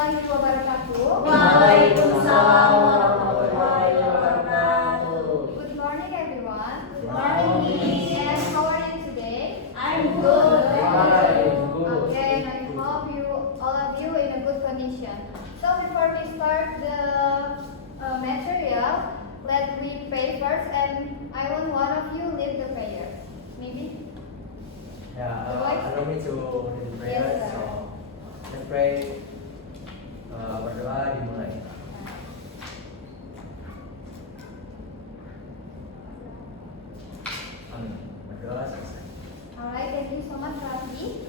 warahmatullahi wabarakatuh. Waalaikumsalam warahmatullahi wabarakatuh. Good morning, everyone. Good morning. And how are you today? I'm good. Okay, and I hope all of you in a good condition. So before we start the material, let me pray first, and I want one of you lead the prayer. Maybe. Allow me to lead the prayer. Yes, sir. So let's pray. Berdoa dimulai. Amin. Berdoa selesai. Alright, thank you so much, Rafi.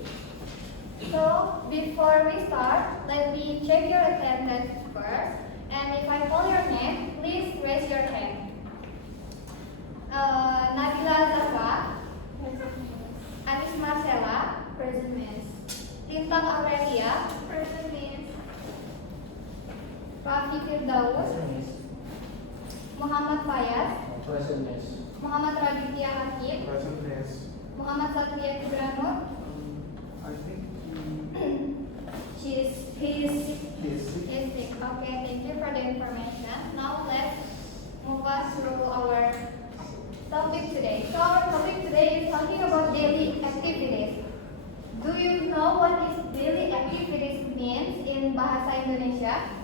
So, before we start, let me check your attendance first. And if I call your name, please raise your hand. Nabila Zafra, Anis Marcella, Present Miss. Tintang Aurelia, Present Miss. Rafi Firdaus, Muhammad Fayaz, Present Miss. Muhammad Raditya Hakim, Present Miss. Muhammad Satria Kibranur. I think He is he is sick. sick. Okay, thank you for the information. Now let's move us through our topic today. So our topic today is talking about daily activities. Do you know what is daily activities means in Bahasa Indonesia?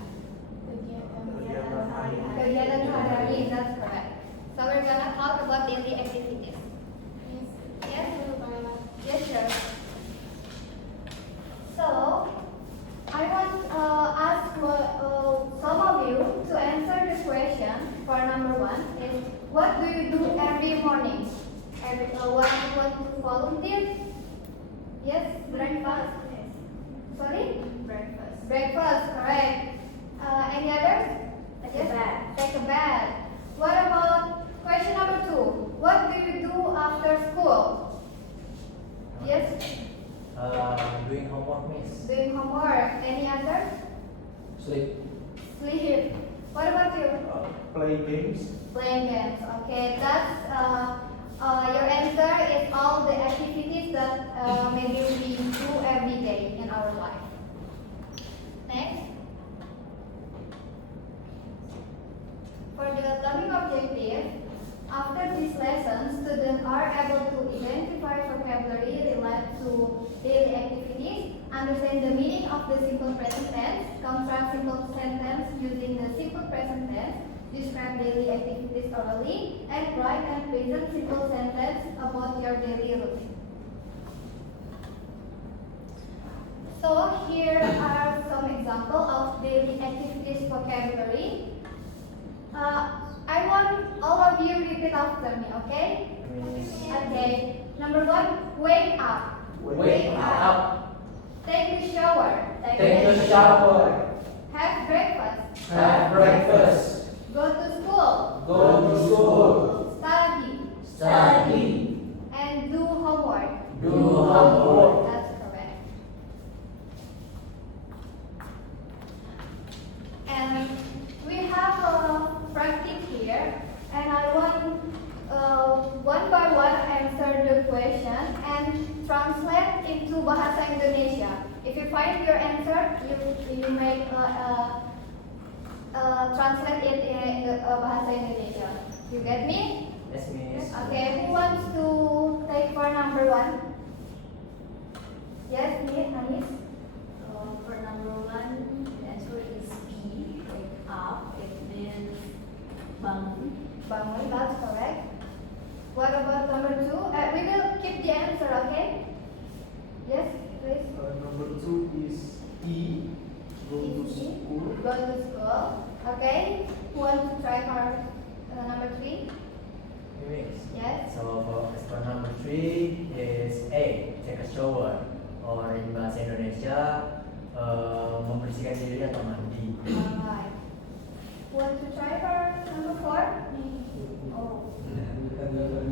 Kegiatan sehari-hari, that's correct. So we're gonna talk about daily activities. Yes? Yes, sure. So, I want ask some of you to answer this question for number one is what do you do every morning? One want to volunteer? Yes, breakfast. Sorry? Breakfast, correct. Any others? Take a bath. Take a bath. What about question number two? What do you do after school? Yes? Doing homework, Miss. Doing homework. Any others? Sleep. Sleep. What about you? Play games. Playing games. Okay, that's your answer is all the activities that maybe we do every day in our life. Next. For the learning objective, after this lesson, students are able to identify vocabulary related to daily activities, understand the meaning of the simple present tense, construct simple sentence using the simple present tense, describe daily activities orally, and write and present simple sentence about your daily routine. So here are some examples of daily activities vocabulary. I want all of you repeat after me, okay? Miss. Okay. Number one, wake up. Wake up. Take a shower. Take a shower. Have breakfast. Have breakfast. Go to school. Go to school. Study. Study. And do homework. Do homework. That's correct. And we have a practice here, and I want one by one answer the question and translate into Bahasa Indonesia. If you find your answer, you make translate it in Bahasa Indonesia. You get me? Yes, Miss. Okay, who wants to take for number one? Yes, me, Anis. For number one, the answer is B. Wake up. It means bangun. Bangun, that's correct. What about number two? We will keep the answer, okay? Yes, please. Number two is E. Go to school. Go to school. Okay. Who wants to try for number three? Miss. Yes. So for number 3 is A. Take a shower. Or in bahasa Indonesia membersihkan diri atau mandi. Alright. Who wants to try for number four? Oh.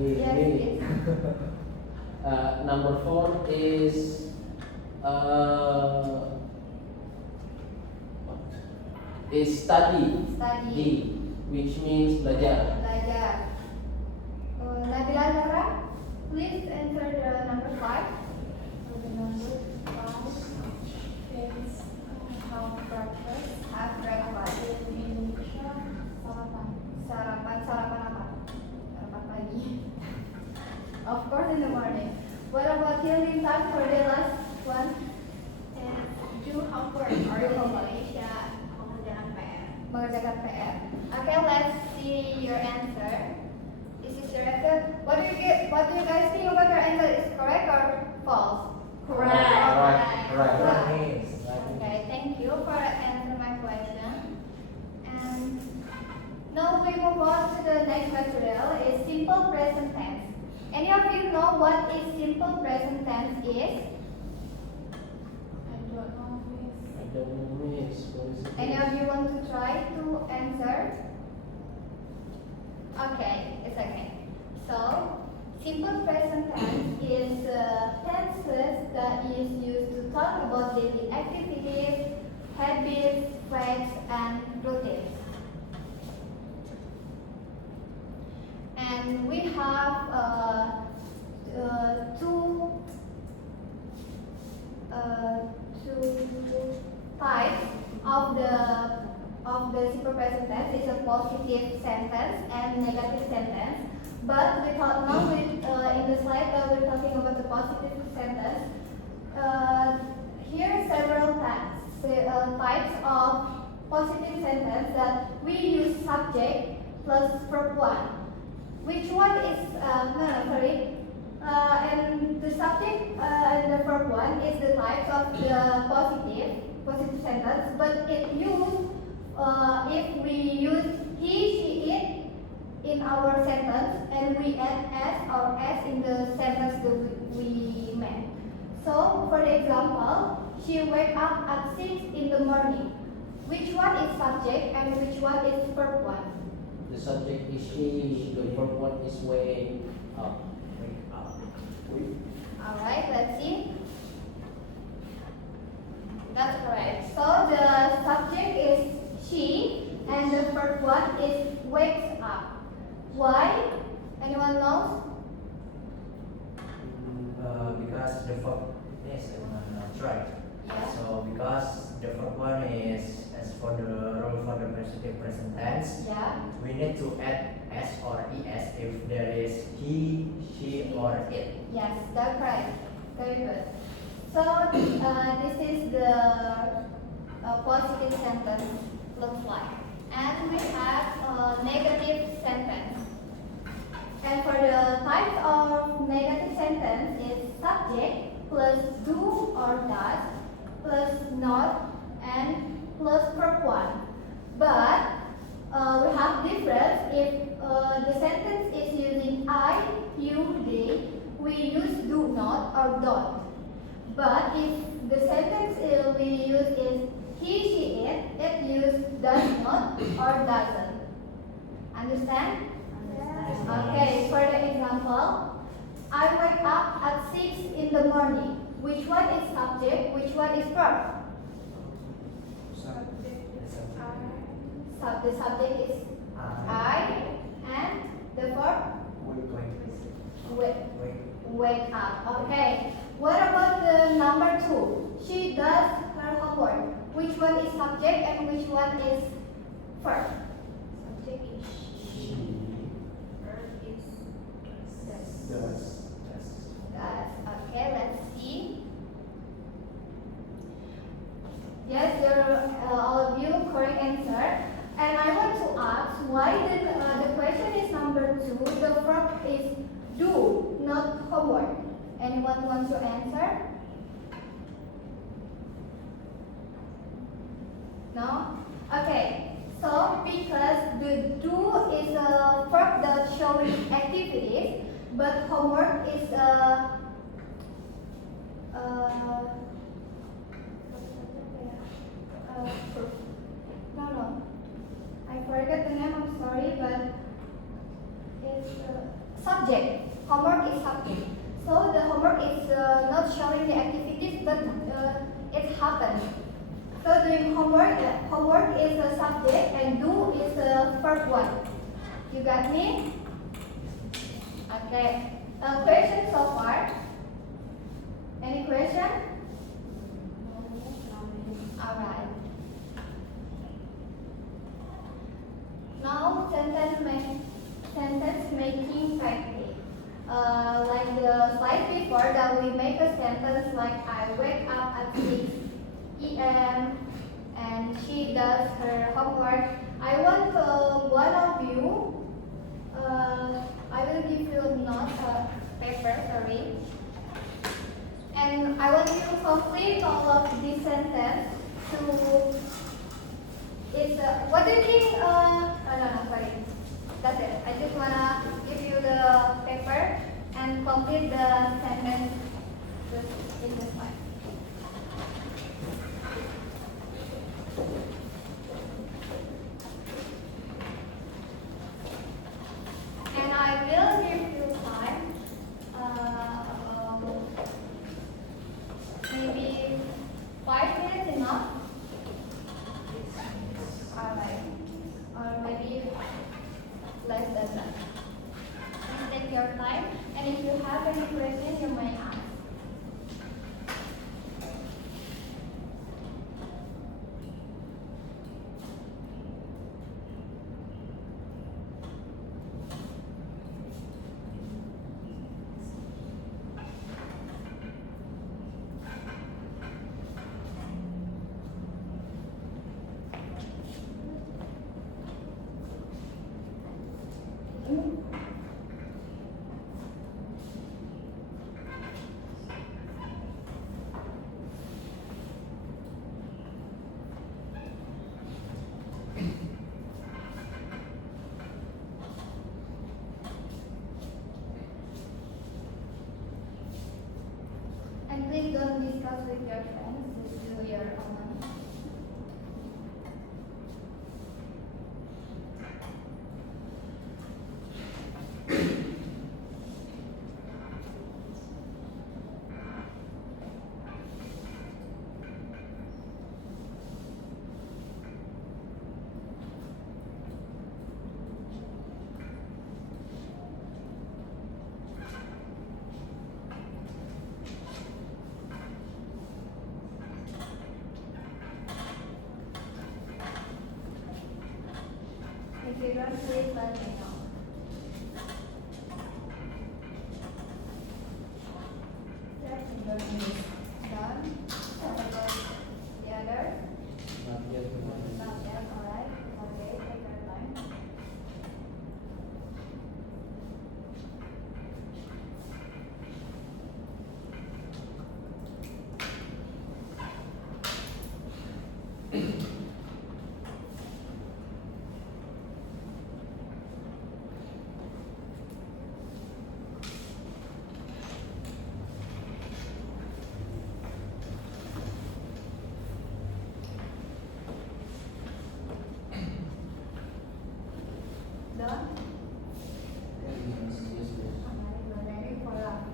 Yes, please. Number 4 is study. Study. D, which means belajar. Belajar. Nabila Zahra, please answer the number five. For the number five, it's how practice. Lintar for the last one. Do homework or in Indonesia mengerjakan PR. Mengerjakan PR. Okay, let's see your answer. This is your answer. What do you guys think about your answer? Is correct or false? Correct. Right. Okay, thank you for answering my question. And now we move on to the next material. Is simple present tense. Any of you know what is simple present tense is? I don't know. I don't know, miss. What is it? Any of you want to try to answer? Okay, it's okay. So, simple present tense is tenses that is used to talk about daily activities, habits, facts, and routines. And we have two types of the simple present tense. Is a positive sentence and negative sentence. But we thought now in the slide we're talking about the positive sentence. Here are several types of positive sentence that we use subject plus verb one. Which one is and the subject and the verb one is the types of the positive sentence, but it used if we use he, she, it in our sentence and we add s or s in the sentence that we made. So, for the example, she wake up at 6 in the morning. Which one is subject and which one is verb one? The subject is she, the verb one is wake up. Alright, let's see. That's correct. So the subject is she and the verb one is wakes up. Why? Anyone knows? Because the verb is right. Yeah. So because the verb one is as for the rule for the positive present tense, Yeah. we need to add s or es if there is he, she, or it. Yes, that's correct. Very good. So this is the positive sentence looks like. And we have a negative sentence. And for the type of negative sentence is subject plus do or does plus not and plus verb one. But we have difference if the sentence is using I, you, they, we use do not or don't. But if the sentence we use is he, she, it use does not or doesn't. Understand? Okay, for the example, I wake up at 6 in the morning. Which one is subject, which one is verb? The subject is I and the verb wake up. Okay. What about the number 2? She does her homework. Which one is subject and which one is verb? Subject is she. Verb is does. Does. Okay, let's see. Yes, all of you correct answer. And I want to ask why the question is number 2. The verb is do, not homework. Anyone want to answer? No? Okay. So because the do is a verb that showing activities, but homework is no. I forgot the name, I'm sorry, but it's subject. Homework is subject. So the homework is not showing the activities, but it happens. So doing homework is a subject and do is a verb one. You got me? Okay. Question so far? Any question? Alright. Now sentence making practice. Like the slide before that we make a and she does her homework. I want one of you. I will give you not a paper, sorry. And I want you to complete all of this sentence to. It's what do you think? Oh no, sorry. That's it. I just wanna give you the paper and complete the sentence in this one. And I will give you time. Maybe 5 minutes enough. Alright. Or maybe less than that. Just take your time. And if you have any questions, you may ask. And please don't discuss with your friends, just do your own. If you don't, please let me know. Yes, done. What about the other? Not yet. Not yet, alright. Okay, take your time. Done? Yes, yes, yes. Alright, we're ready for Rafi.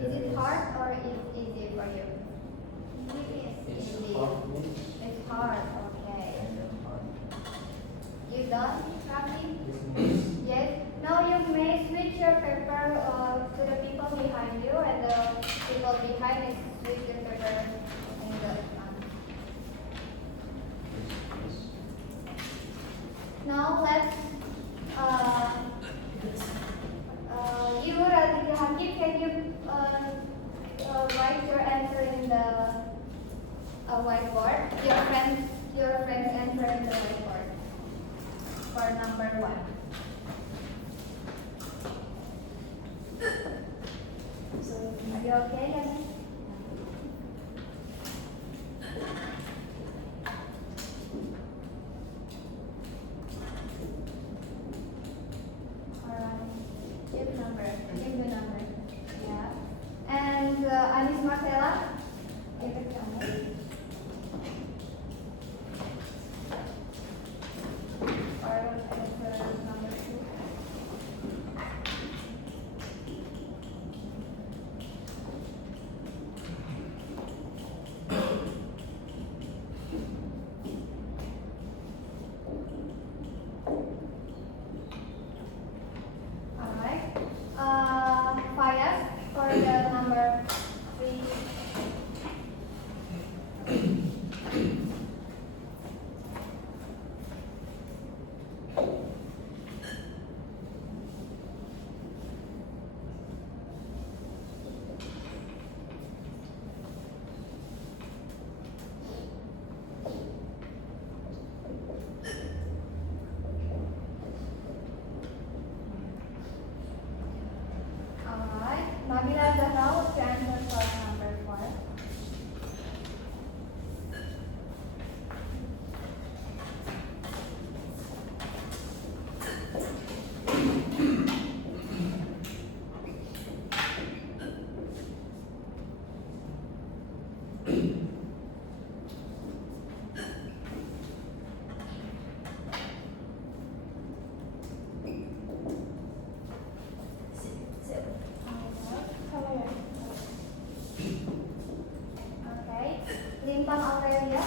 Is it hard or is it easy for you? It's Easy. hard means It's hard, okay. hard. You done, Rafi? This means Yes. Now you may switch your paper to the people behind you, and the people behind is switch your paper in the front. yes. Now let's you Radhika Hakim, can you write your answer in the whiteboard? Your friend's answer in the whiteboard for number 1. So are you okay, Yasmin? Alright. Give the number. Yeah. And Anis Marcella, give it to me. Or answer number 2. Nabila Zahra to answer for number 4. Okay. Lintang Aurelia.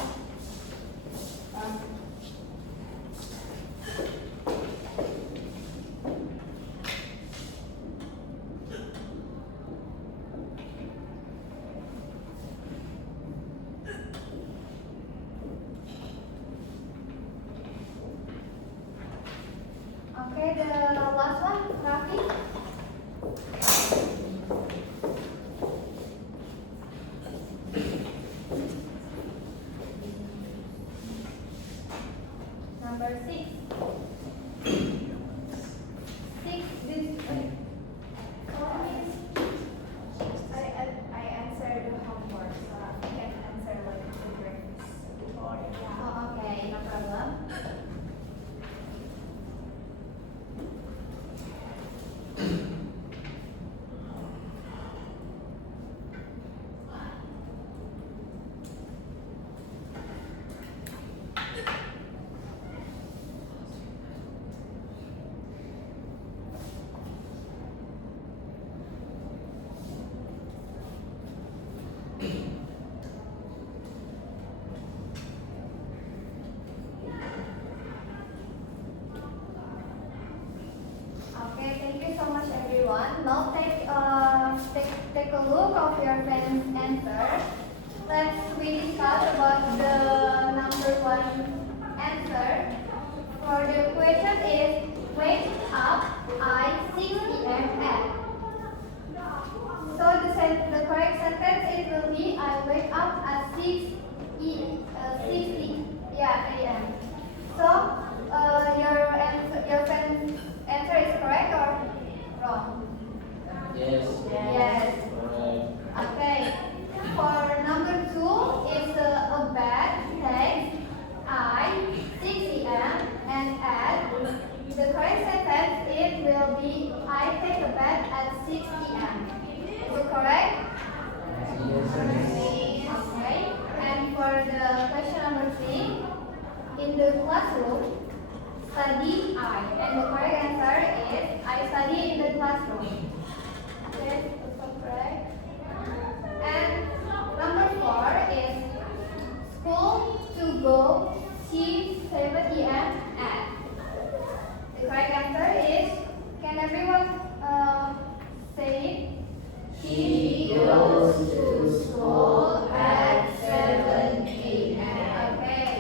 Okay, the last one, Rafi. Number 6. 6, this I answered the homework, so I can answer like the grades. Oh, okay, no problem. Okay, thank you so much everyone. Now take a look of your friend's answer. We discuss about the number 1 answer. For the question is wake up I 6 p.m. at. So the correct sentence it will be I wake up at 6 a.m. So your friend's answer is correct or wrong? Yes. Yes. Correct. Okay. For number 2 is a bed takes I 6 a.m. and at. The correct sentence it will be I take a bath at 6 p.m. Is it correct? Okay. And for the question number 3, in the classroom, study I. And the correct answer is I study in the classroom. Yes, also correct. And number 4 is school to go she 7 p.m. at. The correct answer is, can everyone say it? She goes to school at 7 p.m. Okay.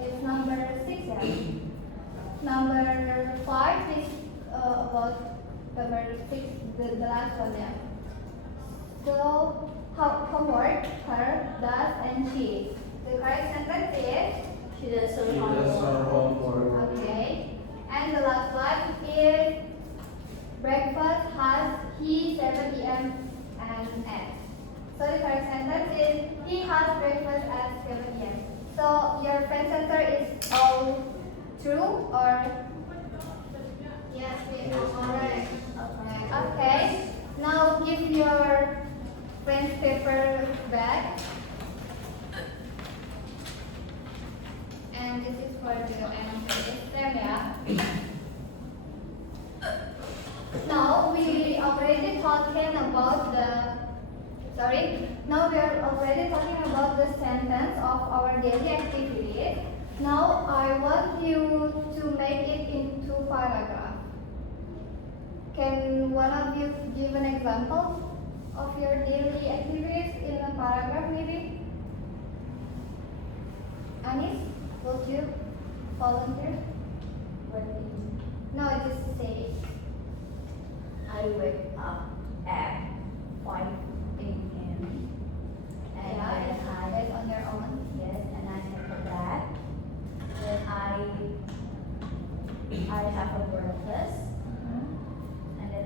It's number 6, yeah. Number 5 is about number 6, the last one, yeah. So, homework, her, does, and she. The correct sentence is She does her She does her homework. okay. And the last one is breakfast has he 7 p.m. and at. So the correct sentence is he has breakfast at 7 p.m. So your friend's answer is all true or yes, we are correct. Okay. Now give your friend's paper back. And this is for the answer exam, yeah. Now we already talking about now we are already talking about the sentence of our daily activities. Now I want you to make it into paragraph. Can one of you give an example of your daily activities in a paragraph maybe? Anis, would you volunteer? No, just say it. I wake up at 5 a.m. And Yeah, then that's on your own. yes, and I take a bath. Then I have a breakfast, and then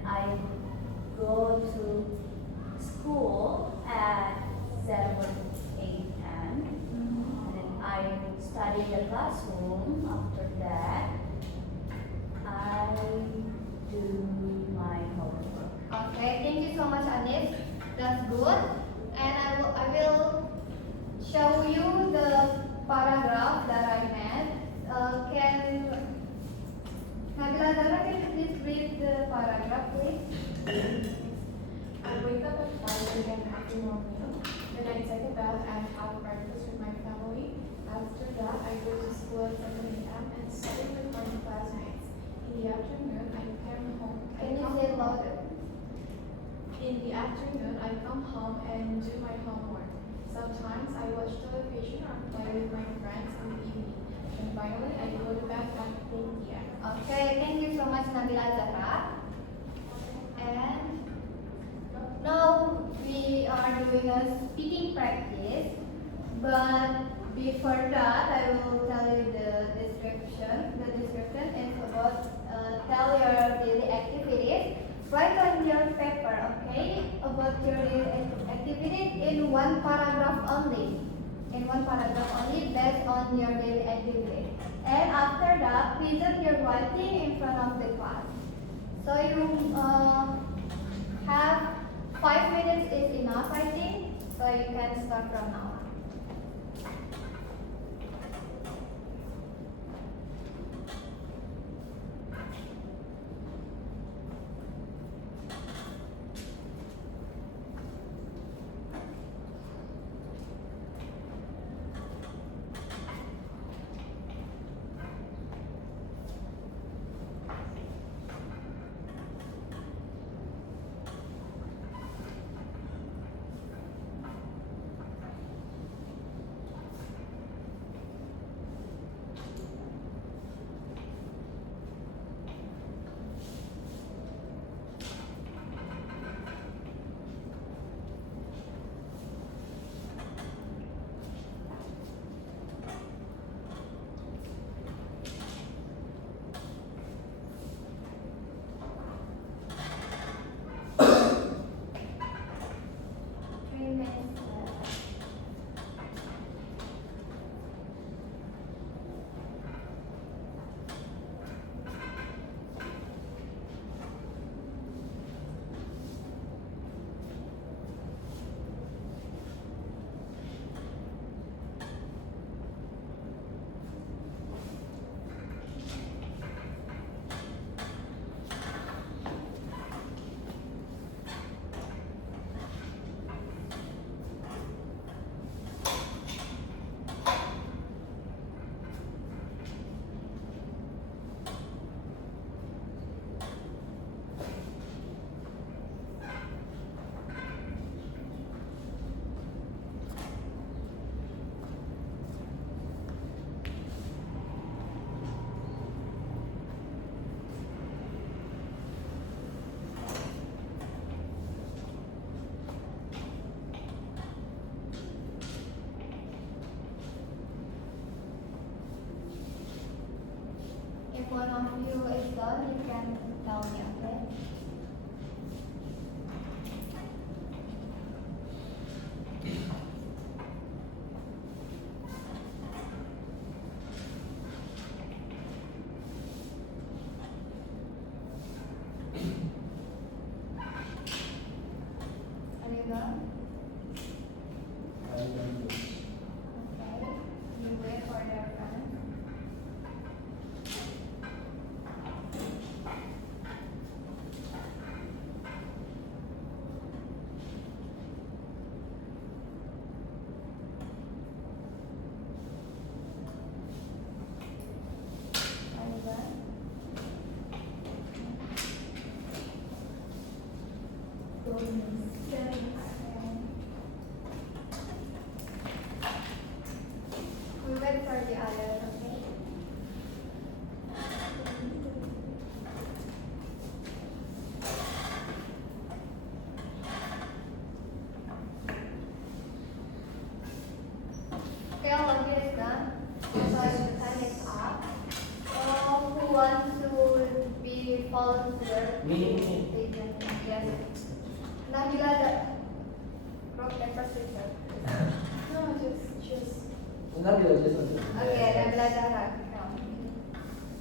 so much, Anis. That's good. And I will show you the paragraph that I made. Can Nabila Zara, can you please read the paragraph, please? I wake up at 5 a.m. after morning. Then I take a bath and have breakfast with my family. After that, I go to school at 7 a.m. and study with my classmates. In the afternoon, I come home. Can you say it louder? In the afternoon, I come home and do my homework. Sometimes I watch television or play with my friends in the evening. And finally, I go to bed at 8 p.m. Okay, thank you so much, Nabila Zahra. And now we are doing a speaking practice, but before that, I will tell you the description. The description is about tell your daily activities. Write on your paper, okay, about your daily activities in one paragraph only. In one paragraph only, based on your daily activities. And after that, present your writing in front of the class. So you have 5 minutes is enough, I think. So you can start from now on. If one of you is done, you can tell me, okay? Are you done? Okay. You wait for their turn. Are you done? We wait for the others, okay? Okay, all of you is done. So the time is up. Who wants to be volunteer? Me. Yes. Nabila, rock, paper, scissors. No, just. Nabila just want to. Okay, Nabila Zahra.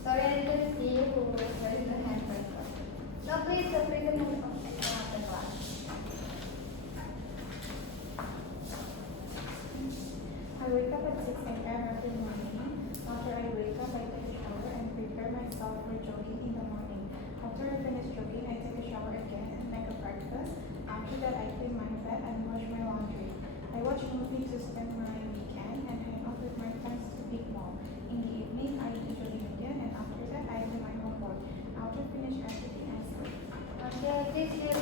Sorry, I didn't see who was raising the hand first. No, please, the freedom of the class. every morning. After I wake up, I take a shower and prepare myself for jogging in the morning. After I finish jogging, I take a shower again and make a breakfast. After that, I clean my bed and wash my laundry. I watch a movie to spend my weekend and hang out with my friends to big mall. In the evening, I do jogging again, and after that, I do my homework. After finish everything, I sleep. Okay, this is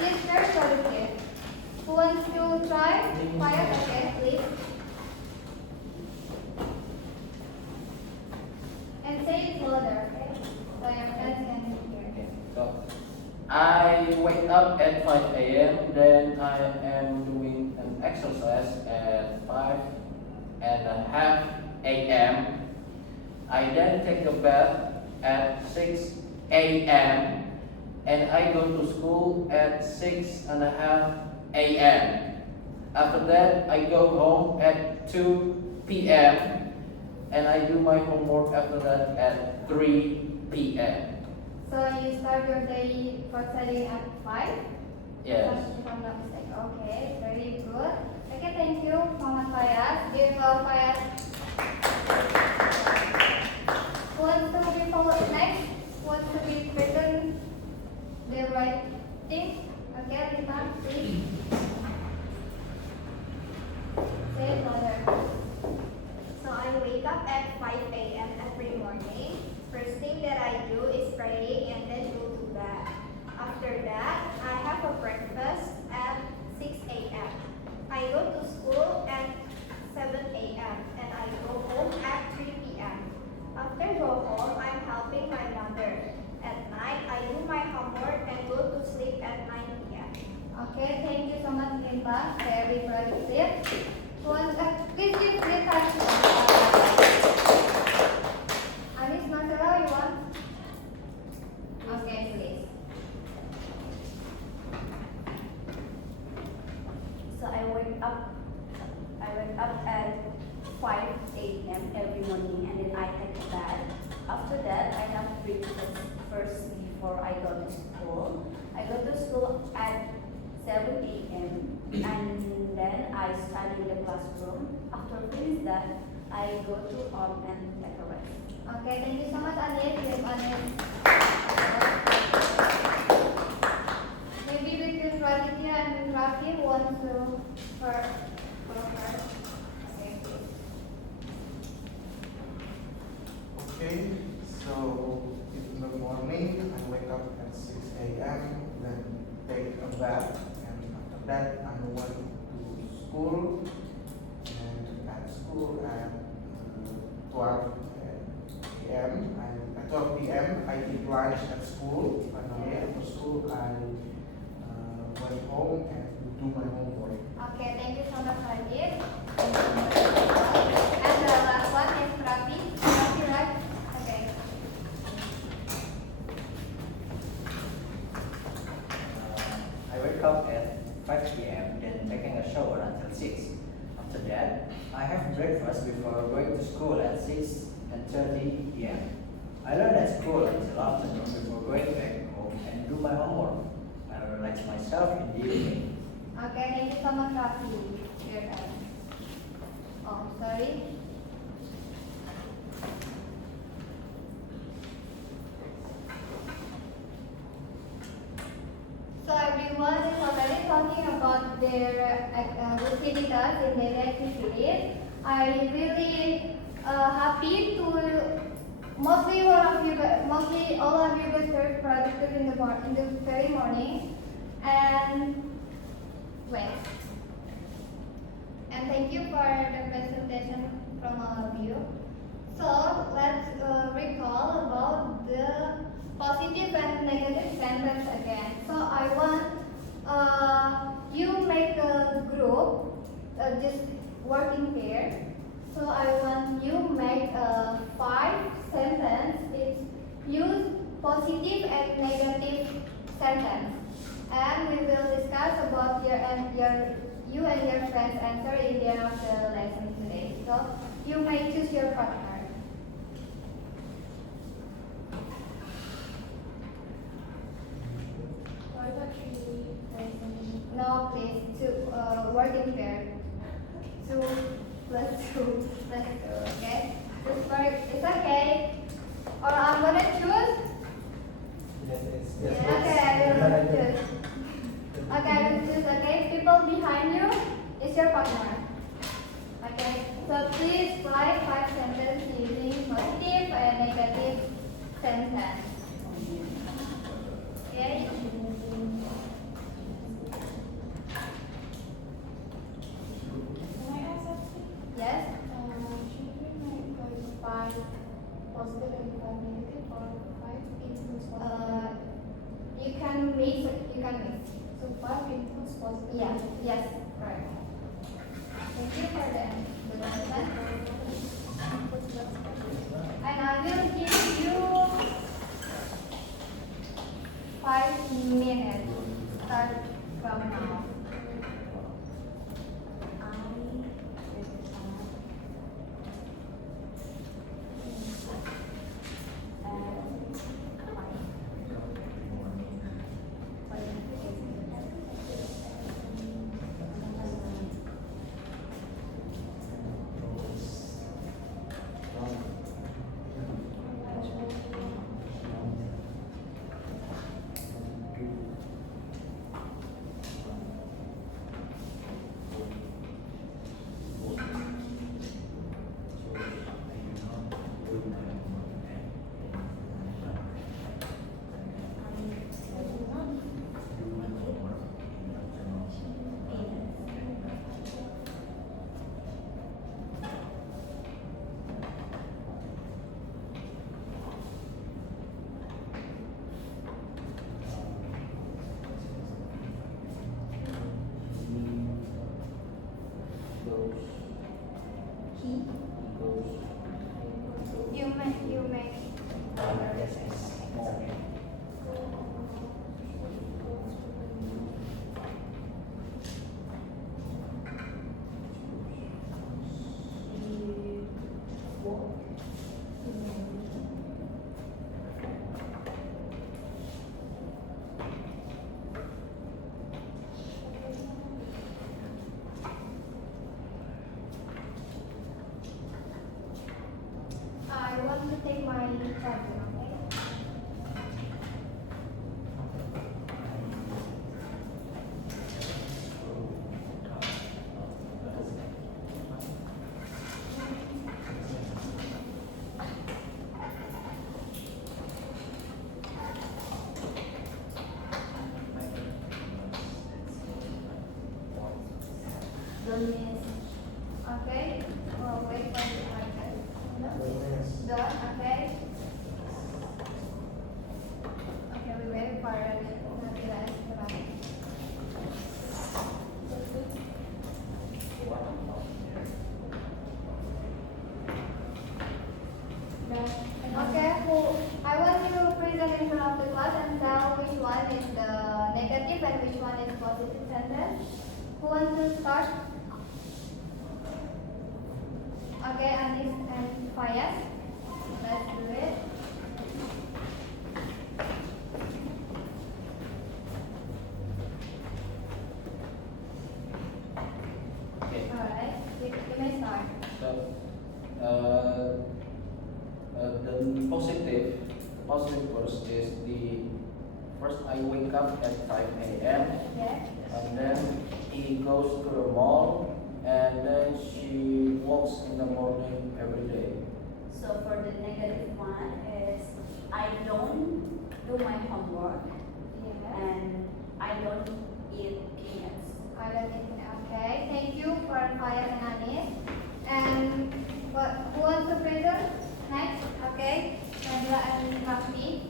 this very positive. Who wants to try? Fire, okay, please. And say it louder, okay? So your friends can hear. Okay. So I wake up at 5 a.m. Then I am doing an exercise at 5:30 a.m. I then take a bath at 6 a.m. and I go to school at 6:30 a.m. After that, I go home at 2 p.m. and I do my homework after that at 3 p.m. So you start your day for studying at 5? Yes. If I'm not mistaken. Okay, very good. Okay, thank you, Muhammad Fayaz. Give Fayaz. Who wants to be followed next? Who wants to be written the right thing? Okay, Rita, please. Say it louder. So I wake up at 5 a.m. every morning. First thing that I do is pray and then go to bed. After that, I have a breakfast at 6 a.m. I go to school at 7 a.m. and I go home at 3 p.m. After go home, I'm helping my mother. At night, I do my homework and go to sleep at 9 p.m. Okay, thank you so much, Linda. Very productive. Please give Rita. Anis Marcelo, you want? Okay, please. So I wake up at 5 a.m. every morning and then I take a bath. After that, I have breakfast first before I go to school. I go to school at 7 a.m. and then I study in the classroom. After finish that, I go to home and take a rest. Okay, thank you so much, Anis. Give Anis. Maybe between Raditya and Rafi, who wants to first? Go first. Okay, please. Okay, so in the morning I wake up at 6 a.m. then take a bath, and after that I went to school, and at school at 12 p.m. At 12 p.m. I eat lunch at school. Finally after school I went home and do my homework. Okay, thank you so much, Radit. And the last one is Rafi. Rafi, right? Okay. I wake up at 5 p.m. then taking a shower until 6. After that, I have breakfast before going to school at 6:30 p.m. I learn at school until afternoon before going back home and do my homework. I relax myself in the evening. Okay, thank you so much, Rafi. Your turn. Oh, sorry. So everyone is already talking about their activities in their activities. I really happy to mostly all of you were very productive in the very morning, and well, and thank you for the presentation from all of you. So let's recall about the positive and negative sentence again. So I want you make a group, just working pair. So I want you make 5 sentence. It's use positive and negative sentence, and we will discuss about you and your friends answer in the end of the lesson today. So you may choose your partner. So I thought you No, please, to working pair. To positive. Yeah, yes, correct. Thank you for the good answer. And I will give you 5 minutes. Start from now. You may. Yes, yes. Okay. I want to take my charger, okay? Don't miss. Okay? Oh, wait for the charger. Done, okay? Okay, we wait for Nabila and Sarah. Okay, I want you to present in front of the class and tell which one is the negative and which one is positive sentence. Who wants to start? Okay, Anis and Fayaz. Let's do it. Okay. Alright, you may start. So, the positive verse is the first I wake up at 5 a.m. Yes. and then he goes to the mall and then she walks in the morning every day. So for the negative one is I don't do my homework Yes. and I don't eat peanuts. I don't think. Okay, thank you for Fayaz and Anis. And who wants to present next? Okay, Nabila and Rafi.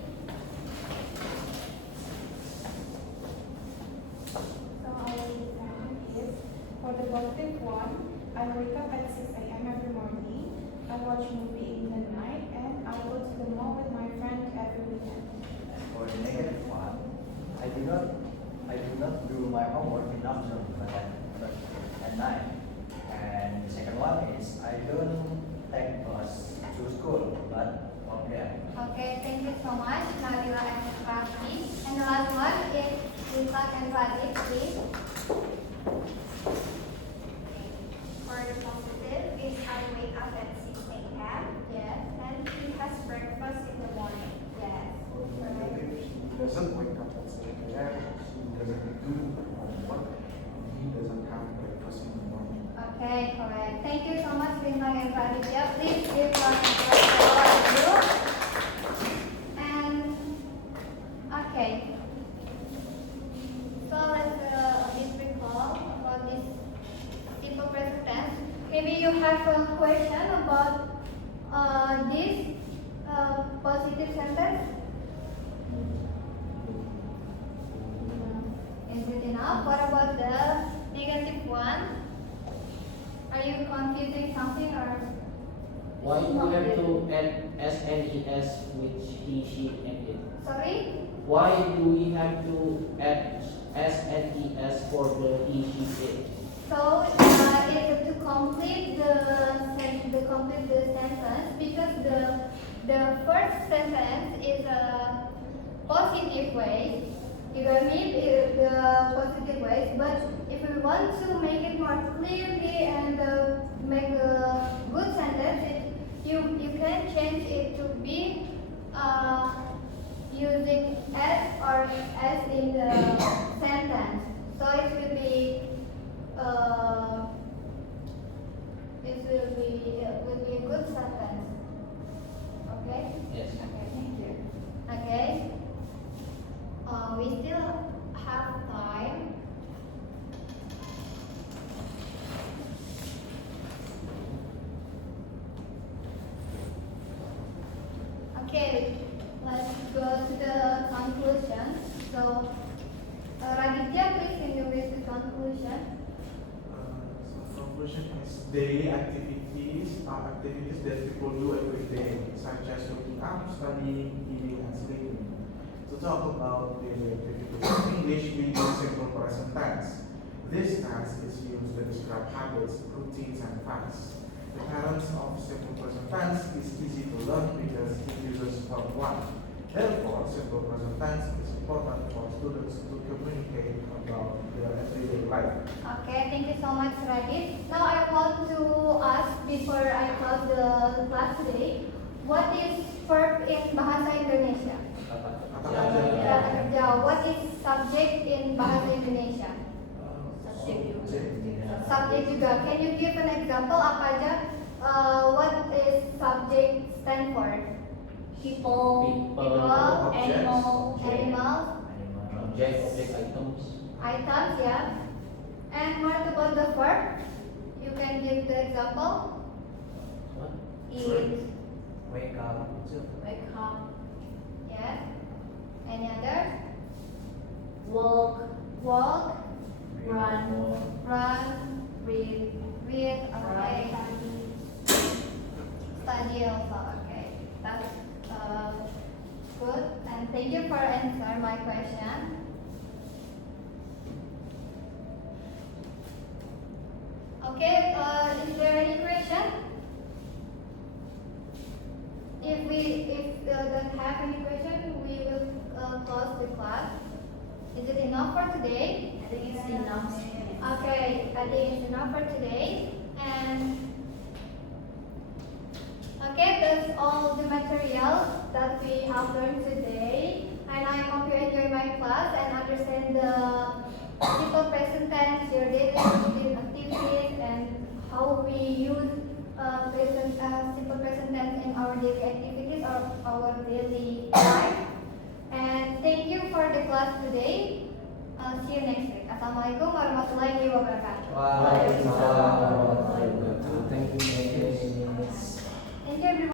So I will present is for the positive one, I wake up at 6 a.m. every morning. I watch movie in the night and I go to the mall with my friend every weekend. And for the negative one, I do not do my homework in the afternoon, but at night. And the second one is I don't take bus to school, but walk there. Okay, thank you so much, Nabila and Rafi. And the last one is Lisa and Radit, please. For the positive is I wake up at 6 a.m. Yes. and he has breakfast in the morning. Yes. He doesn't wake up at 7 a.m. He doesn't do homework. He doesn't have breakfast in the morning. Okay, correct. Thank you so much, Bintang and Raditya. Please give us a you. And okay. So let's a bit recall about this simple present tense. Maybe you have a question about this positive sentence. Why do you have to add SNES which he, she, and it? Sorry? Why do we have to add SNES for the he, she, it? So it's to complete the sentence, because the first sentence is a positive way. You know what I mean? The positive ways. But if we want to make it more clearly and make a good sentence, you can change it to be using s or s in the sentence. So it will be a good sentence. Okay? Yes. Okay, thank you. Okay. We still have time. Okay, let's go to the conclusion. So, Raditya, please can you read the conclusion? So conclusion is daily activities are activities that people do every day, such as waking up, studying, eating, and sleeping. To talk about daily activities in English, we use simple present tense. This tense is used to describe habits, routines, and facts. The parents of simple present tense is easy to learn because it uses verb one. Therefore, simple present tense is important for students to communicate about their everyday life. Okay, thank you so much, Radit. Now I want to ask, before I close the class today, what is verb in Bahasa Indonesia? Kata Ya. kerja. Kata kerja. What is subject in Bahasa Indonesia? Subject juga. Can you give an example apa aja? What is subject stand for? People, Objects. animals, Object, items. items, yeah. And what about the verb? You can give the example. What? Eat, Wake up. wake up, yeah. Any others? walk, Walk, Run. read, okay. Study also, okay. That's good. And thank you for answer my question. Okay, is there any question? If don't have any question, we will close the class. Is it enough for today? I think it's enough. Okay, I think it's enough for today. And okay, that's all the materials that we have learned today. And I hope you enjoy my class and understand the simple present tense, your daily routine activities, and how we use simple present tense in our daily activities or our daily life. And thank you for the class today. See you next week. Assalamualaikum warahmatullahi wabarakatuh. Waalaikumsalam warahmatullahi wabarakatuh. Thank you. Thank you everyone.